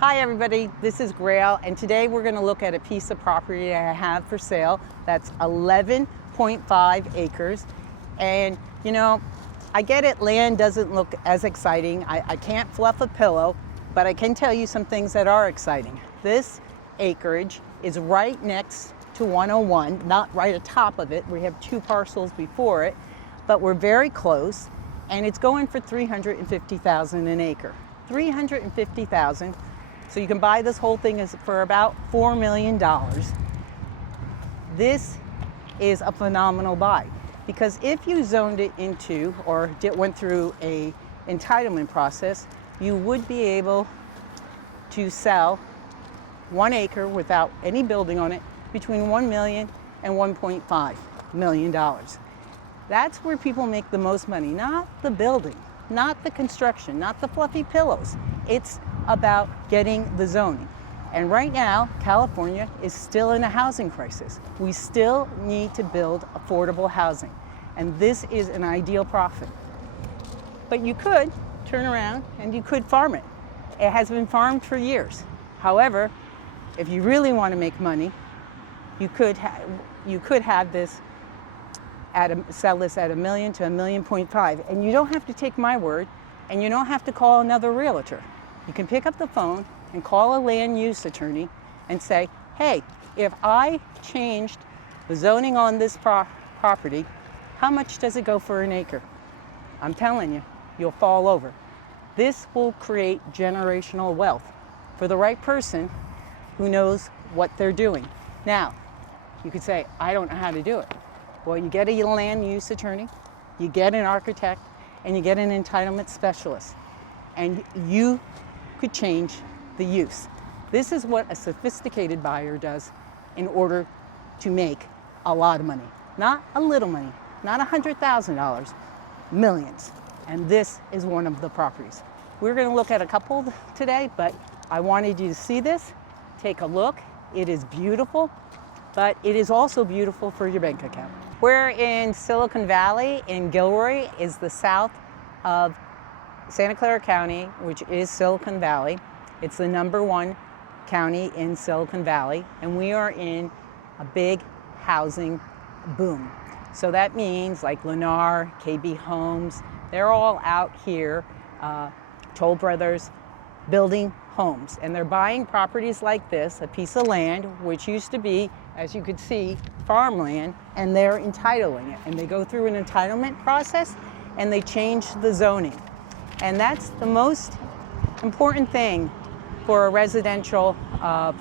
Hi everybody, this is Grail, and today we're going to look at a piece of property I have for sale that's 11.5 acres. And you know, I get it, land doesn't look as exciting. I can't fluff a pillow, but I can tell you some things that are exciting. This acreage is right next to 101, not right atop of it. We have two parcels before it, but we're very close, and it's going for $350,000 an acre. $350,000. So you can buy this whole thing for about $4 million. This is a phenomenal buy, because if you zoned it into or went through a entitlement process, you would be able to sell 1 acre without any building on it between $1 million and $1.5 million. That's where people make the most money, not the building, not the construction, not the fluffy pillows. It's about getting the zoning. And right now, California is still in a housing crisis. We still need to build affordable housing. And this is an ideal profit. But you could turn around and you could farm it. It has been farmed for years. However, if you really want to make money, you could have this sell this at $1 million to $1.5 million. And you don't have to take my word, and you don't have to call another realtor. You can pick up the phone and call a land use attorney and say, hey, if I changed the zoning on this property, how much does it go for an acre? I'm telling you, you'll fall over. This will create generational wealth for the right person who knows what they're doing. Now, you could say, I don't know how to do it. Well, you get a land use attorney, you get an architect, and you get an entitlement specialist, and you could change the use. This is what a sophisticated buyer does in order to make a lot of money. Not a little money, not $100,000, millions. And this is one of the properties. We're going to look at a couple today, but I wanted you to see this. Take a look. It is beautiful, but it is also beautiful for your bank account. We're in Silicon Valley in Gilroy, is the south of Santa Clara County, which is Silicon Valley. It's the #1 county in Silicon Valley, and we are in a big housing boom. So that means like Lennar, KB Homes, they're all out here, Toll Brothers, building homes. And they're buying properties like this, a piece of land, which used to be, as you could see, farmland, and they're entitling it. And they go through an entitlement process, and they change the zoning. And that's the most important thing for a residential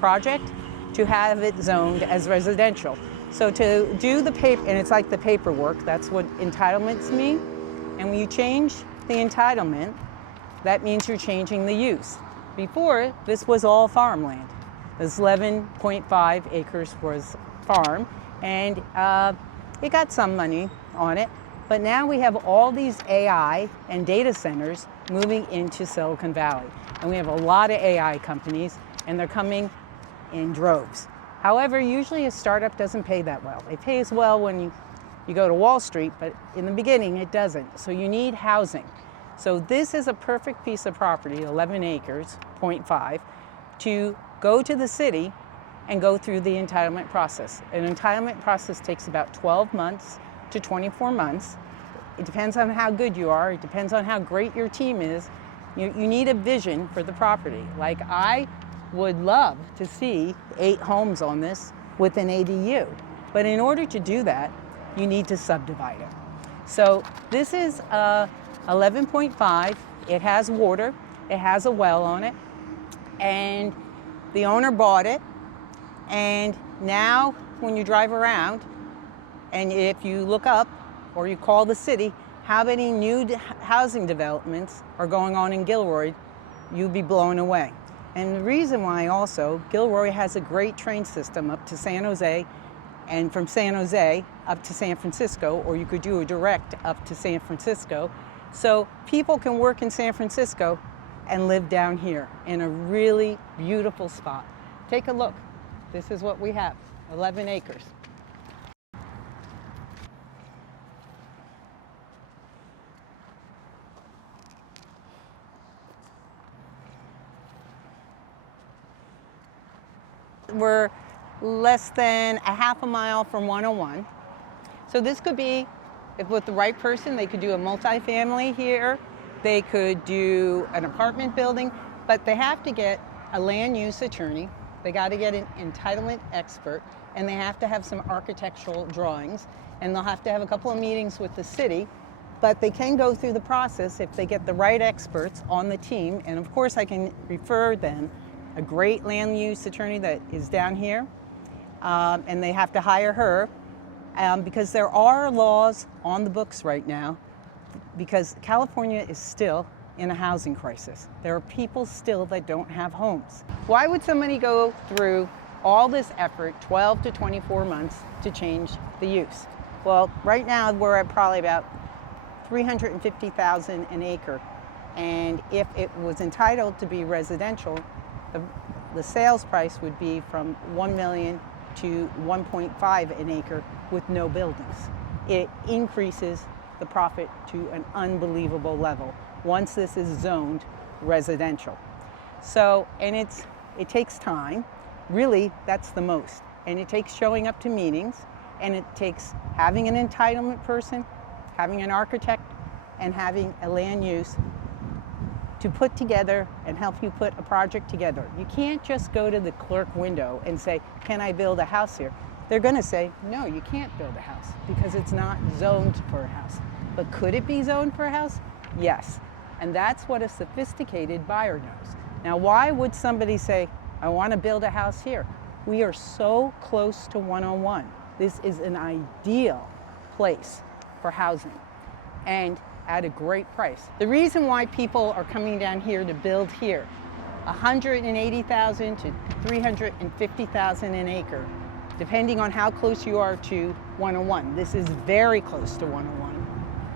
project, to have it zoned as residential. So to do the paper, and it's like the paperwork, that's what entitlements mean. And when you change the entitlement, that means you're changing the use. Before, this was all farmland. This 11.5 acres was farm, and it got some money on it. But now we have all these AI and data centers moving into Silicon Valley. And we have a lot of AI companies, and they're coming in droves. However, usually a startup doesn't pay that well. It pays well when you go to Wall Street, but in the beginning it doesn't. So you need housing. So this is a perfect piece of property, 11 acres, 0.5, to go to the city and go through the entitlement process. An entitlement process takes about 12 months to 24 months. It depends on how good you are. It depends on how great your team is. You need a vision for the property. Like, I would love to see 8 homes on this with an ADU. But in order to do that, you need to subdivide it. So this is 11.5. It has water. It has a well on it. And the owner bought it. And now when you drive around, and if you look up or you call the city, how many new housing developments are going on in Gilroy, you'd be blown away. And the reason why also, Gilroy has a great train system up to San Jose, and from San Jose up to San Francisco, or you could do a direct up to San Francisco. So people can work in San Francisco and live down here in a really beautiful spot. Take a look. This is what we have, 11 acres. We're less than a half a mile from 101. So this could be, if with the right person, they could do a multifamily here. They could do an apartment building, but they have to get a land use attorney. They got to get an entitlement expert, and they have to have some architectural drawings, and they'll have to have a couple of meetings with the city, but they can go through the process if they get the right experts on the team. And of course, I can refer them a great land use attorney that is down here, and they have to hire her because there are laws on the books right now, because California is still in a housing crisis. There are people still that don't have homes. Why would somebody go through all this effort, 12 to 24 months, to change the use? Well, right now we're at probably about $350,000 an acre. And if it was entitled to be residential, the sales price would be from $1 million to $1.5 an acre with no buildings. It increases the profit to an unbelievable level once this is zoned residential. So, and it takes time. Really, that's the most. And it takes showing up to meetings, and it takes having an entitlement person, having an architect, and having a land use to put together and help you put a project together. You can't just go to the clerk window and say, can I build a house here? They're gonna say, no, you can't build a house because it's not zoned for a house. But could it be zoned for a house? Yes. And that's what a sophisticated buyer knows. Now, why would somebody say, I want to build a house here? We are so close to 101. This is an ideal place for housing and at a great price. The reason why people are coming down here to build here, $180,000 to $350,000 an acre, depending on how close you are to 101. This is very close to 101.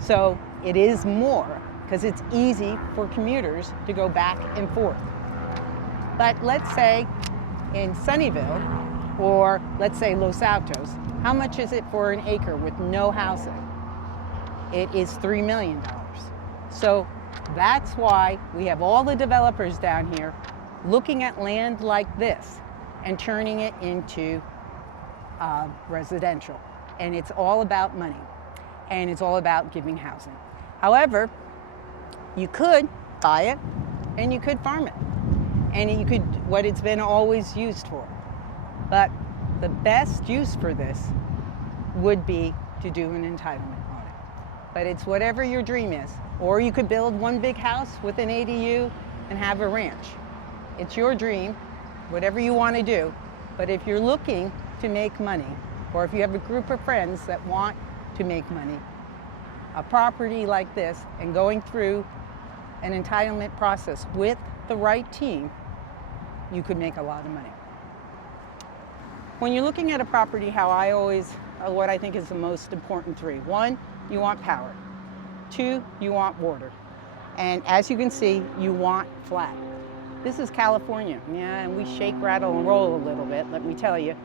So it is more, because it's easy for commuters to go back and forth. But let's say in Sunnyvale, or let's say Los Altos, how much is it for an acre with no housing? It is $3 million. So that's why we have all the developers down here looking at land like this and turning it into residential. And it's all about money, and it's all about giving housing. However, you could buy it and you could farm it, and you could, what it's been always used for. But the best use for this would be to do an entitlement on it. But it's whatever your dream is. Or you could build one big house with an ADU and have a ranch. It's your dream, whatever you want to do. But if you're looking to make money, or if you have a group of friends that want to make money, a property like this and going through an entitlement process with the right team, you could make a lot of money. When you're looking at a property, what I think is the most important three. One, you want power. Two, you want water. And as you can see, you want flat. This is California, yeah, and we shake, rattle, and roll a little bit, let me tell you.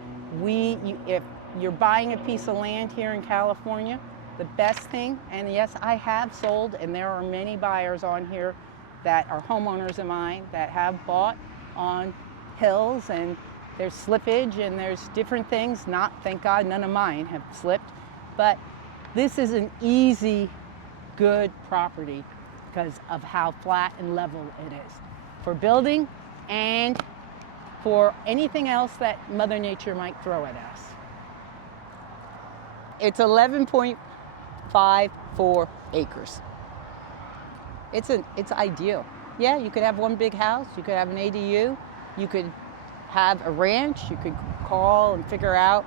If you're buying a piece of land here in California, the best thing, and yes, I have sold, and there are many buyers on here that are homeowners of mine that have bought on hills, and there's slippage and there's different things. Not, thank God, none of mine have slipped, but this is an easy, good property because of how flat and level it is for building and for anything else that Mother Nature might throw at us. It's 11.54 acres. It's ideal. Yeah, you could have one big house, you could have an ADU, you could have a ranch, you could call and figure out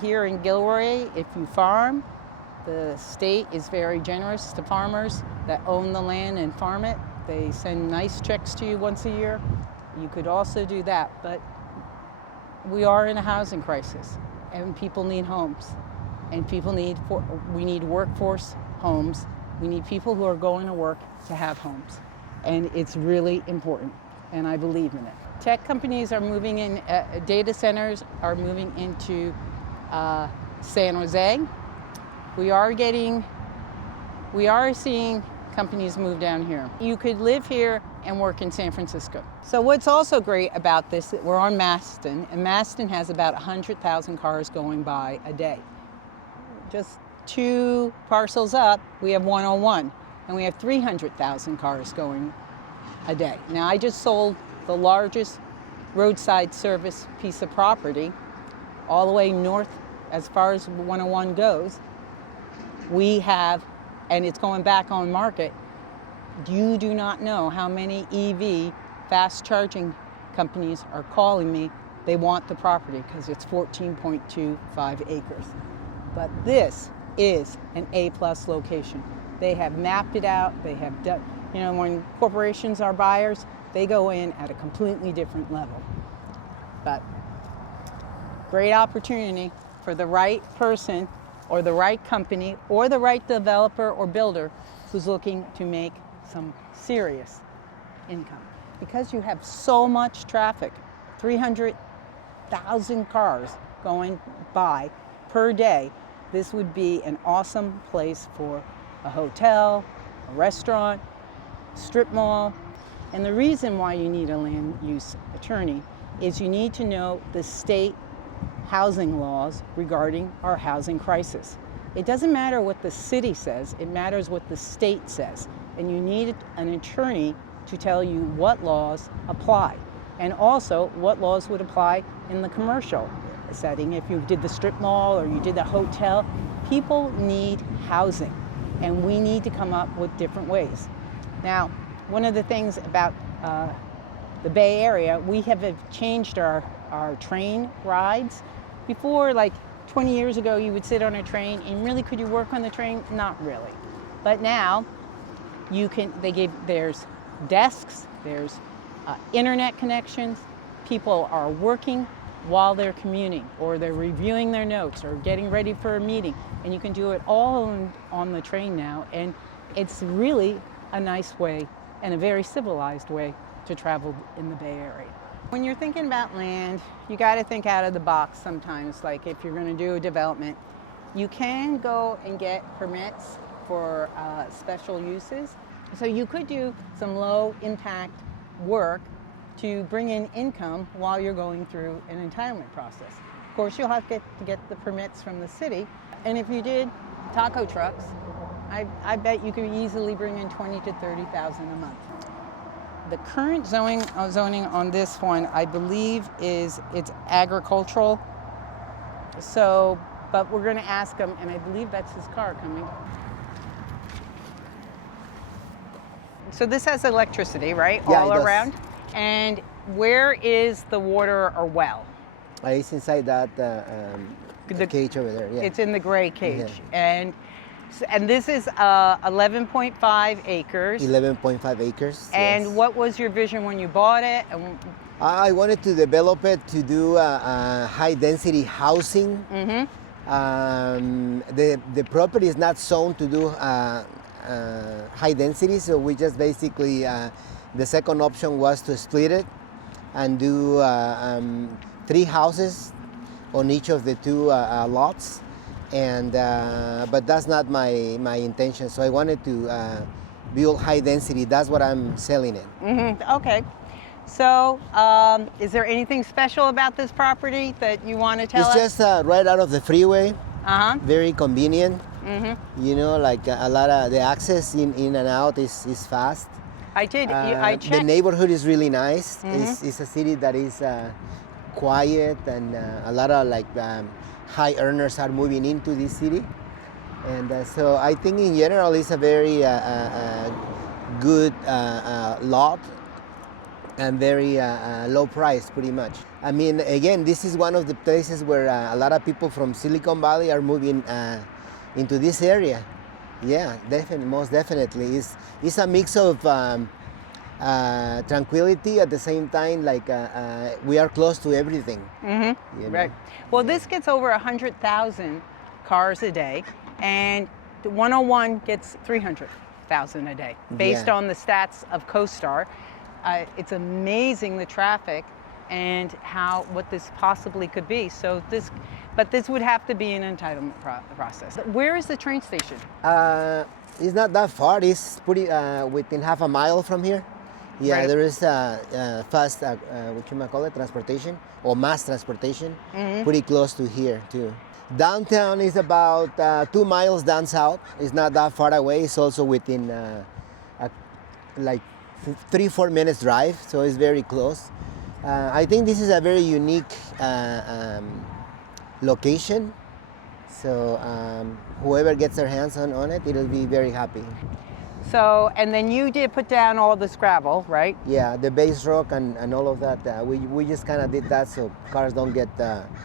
here in Gilroy if you farm. The state is very generous to farmers that own the land and farm it. They send nice checks to you once a year. You could also do that, but we are in a housing crisis and people need homes. And we need workforce homes. We need people who are going to work to have homes. And it's really important, and I believe in it. Tech companies are moving in, data centers are moving into San Jose. We are seeing companies move down here. You could live here and work in San Francisco. So what's also great about this, we're on Masten, and Masten has about 100,000 cars going by a day. Just 2 parcels up, we have 101, and we have 300,000 cars going a day. Now, I just sold the largest roadside service piece of property all the way north as far as 101 goes. We have, and it's going back on market, you do not know how many EV fast charging companies are calling me. They want the property because it's 14.25 acres. But this is an A-plus location. They have mapped it out. They have done, you know, when corporations are buyers, they go in at a completely different level. But great opportunity for the right person or the right company or the right developer or builder who's looking to make some serious income. Because you have so much traffic, 300,000 cars going by per day, this would be an awesome place for a hotel, a restaurant, strip mall. And the reason why you need a land use attorney is you need to know the state housing laws regarding our housing crisis. It doesn't matter what the city says, it matters what the state says. And you need an attorney to tell you what laws apply, and also what laws would apply in the commercial setting. If you did the strip mall or you did the hotel, people need housing, and we need to come up with different ways. Now, one of the things about the Bay Area, we have changed our train rides. Before, like 20 years ago, you would sit on a train and really, could you work on the train? Not really. But now, there's desks, there's internet connections, people are working while they're commuting, or they're reviewing their notes, or getting ready for a meeting, and you can do it all on the train now, and it's really a nice way and a very civilized way to travel in the Bay Area. When you're thinking about land, you got to think out of the box sometimes. Like if you're going to do a development, you can go and get permits for special uses. So you could do some low impact work to bring in income while you're going through an entitlement process. Of course, you'll have to get the permits from the city. And if you did taco trucks, I bet you could easily bring in $20,000 to $30,000 a month. The current zoning on this one, I believe, it's agricultural. So, but we're going to ask him, and I believe that's his car coming. So this has electricity, right? Yeah, all around. And where is the water or well? It's inside that the cage over there. Yeah. It's in the gray cage. Yeah. And this is 11.5 acres. 11.5 acres. And yes. what was your vision when you bought it? I wanted to develop it to do high density housing. Mm-hmm. The property is not zoned to do high density, so we just basically, the second option was to split it and do 3 houses on each of the 2 lots. And but that's not my intention. So I wanted to build high density. That's what I'm selling it. Mm-hmm. Okay. So is there anything special about this property that you want to tell us? It's just right out of the freeway. Uh-huh. Very convenient. Mm-hmm. You know, like a lot of the access in and out is fast. I did. I checked. The neighborhood is really nice. Mm-hmm. It's a city that is quiet, and a lot of like high earners are moving into this city. And so I think in general it's a very good lot, and very low price, pretty much. I mean, again, this is one of the places where a lot of people from Silicon Valley are moving into this area. Yeah, definitely, most definitely. It's a mix of tranquility at the same time, like we are close to everything. Mm-hmm. You know? Right. Well, this gets over 100,000 cars a day, and 101 gets 300,000 a day, based on the stats of CoStar. It's amazing, the traffic and what this possibly could be. So but this would have to be an entitlement process. Where is the train station? It's not that far. It's pretty within half a mile from here. Yeah, Right. there is fast, what you might call it, transportation or mass transportation, pretty close to here too. Downtown is about 2 miles down south. It's not that far away. It's also within like 3-4 minutes drive, so it's very close. I think this is a very unique location. So whoever gets their hands on it, it'll be very happy. So, and then you did put down all this gravel, right? Yeah, the base rock and all of that. We just kind of did that so cars don't get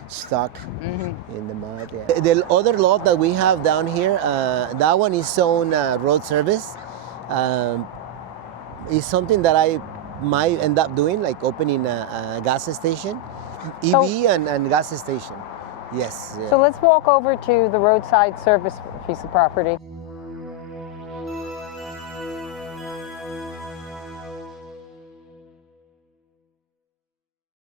stuck in the mud. Yeah. The other lot that we have down here, that one is zone road service. Is something that I might end up doing, like opening a gas station, EV and gas station. Yes. Yeah. So let's walk over to the roadside service piece of property.